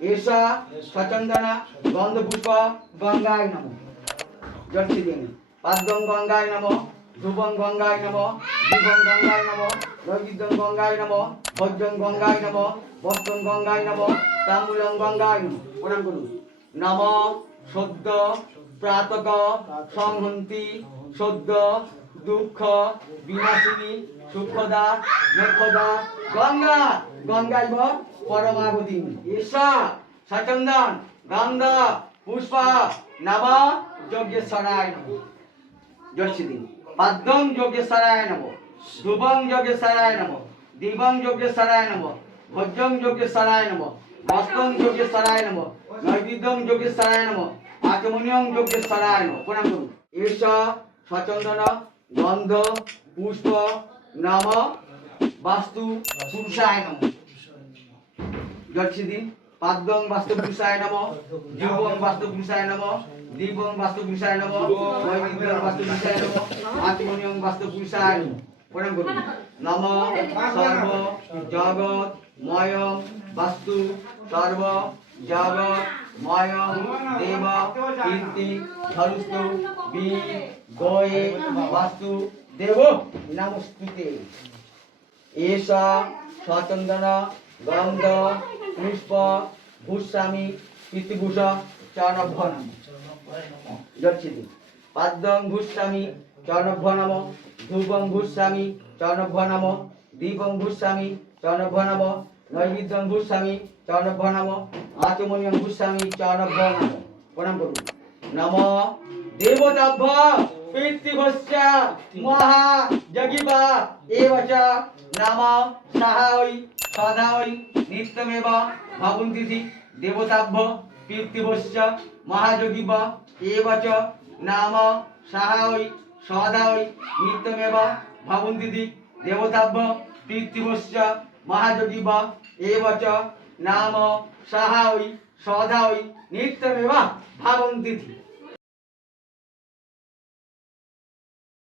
এষা সচন্দনা, গন্ধপুষ্প, গঙ্গায় নম। জলছি দিন পাদ্যং গঙ্গায় নম। ধ্রুবং গঙ্গায় নম। জীবং গঙ্গায় নম। নৈবিদ্যং গঙ্গায় নম। ভোজ্যং গঙ্গায় নম। বস্ত্রং গঙ্গায় নম। তাম্বুলং গঙ্গায় নম। প্রণাম করুন। নম। সদ্য, প্রাতক, সংহন্তি, সদ্য দুঃখ, বিনাশিনী, সুখদা, মুখদা, গঙ্গা। গঙ্গায় পরমাবতী ঈশা সচন্দন গন্ধ, পুষ্প, নম যজ্ঞেশ্বরায় নম। জলছি দিন পাদ্যং যজ্ঞেশ্বরায় নম। ধ্রুবং যজ্ঞেশ্বরায় নম। দিবং যজ্ঞেশ্বরায় নম। ভোজ্যং যজ্ঞেশ্বরায় নম। বস্ত্রং যজ্ঞেশ্বরায় নম। নৈবেদ্যং যজ্ঞেশ্বরায় নম। আচমনিয়ং যজ্ঞেশ্বরায় নম। প্রণাম করুন। ঈশ সচন্দন গন্ধ, পুষ্প, নম, বাস্তু, পুরুষায় নম। জলছি পাদ্যং বাস্তু পুরুষায় নম জীবং বাস্তু পুরুষায় নম, দীপং বাস্তু পুরুষায় নম বাস্তু পুরুষায় নম, আত্মনিয়ং বাস্তু পুরুষায় নম। নম, সর্ব, জগৎ ময়ং বাস্তু, সর্ব জগৎ ময়ং, দেব, কীর্তি ধরুস্তু বি গয়ে, বাস্তু, দেব, নমস্তুতে। এষা সচন্দন গন্ধ পুষ্প, ভূস্বামী, কীর্তিভূষ চরণভ্য নম যচ্ছিতি পাদ্যং ভূস্বামী চরণভ্য নম ধূপং ভূস্বামী চরণভ্য নম দীপং ভূস্বামী চরণভ্য নম নৈবেদ্যং ভূস্বামী চরণভ্য নম আচমনিয়ং ভূস্বামী চরণভ্য নম। প্রণাম করুন। নম। দেবতাভ্য পিতৃভস্য মহা যগিবা এব চ নাম সাহাই সদাই নিত্যমেব ভবন্তিথি দেবতাভ্য পিতৃভস্য মহাযোগিব এব চ নাম সাহাই সদাই নিত্যমেব ভবন্তিথি দেবতাভ্য মহাযোগিব এব চ নাম সাহাই ওই নিত্যমেবা ভবন্তিথি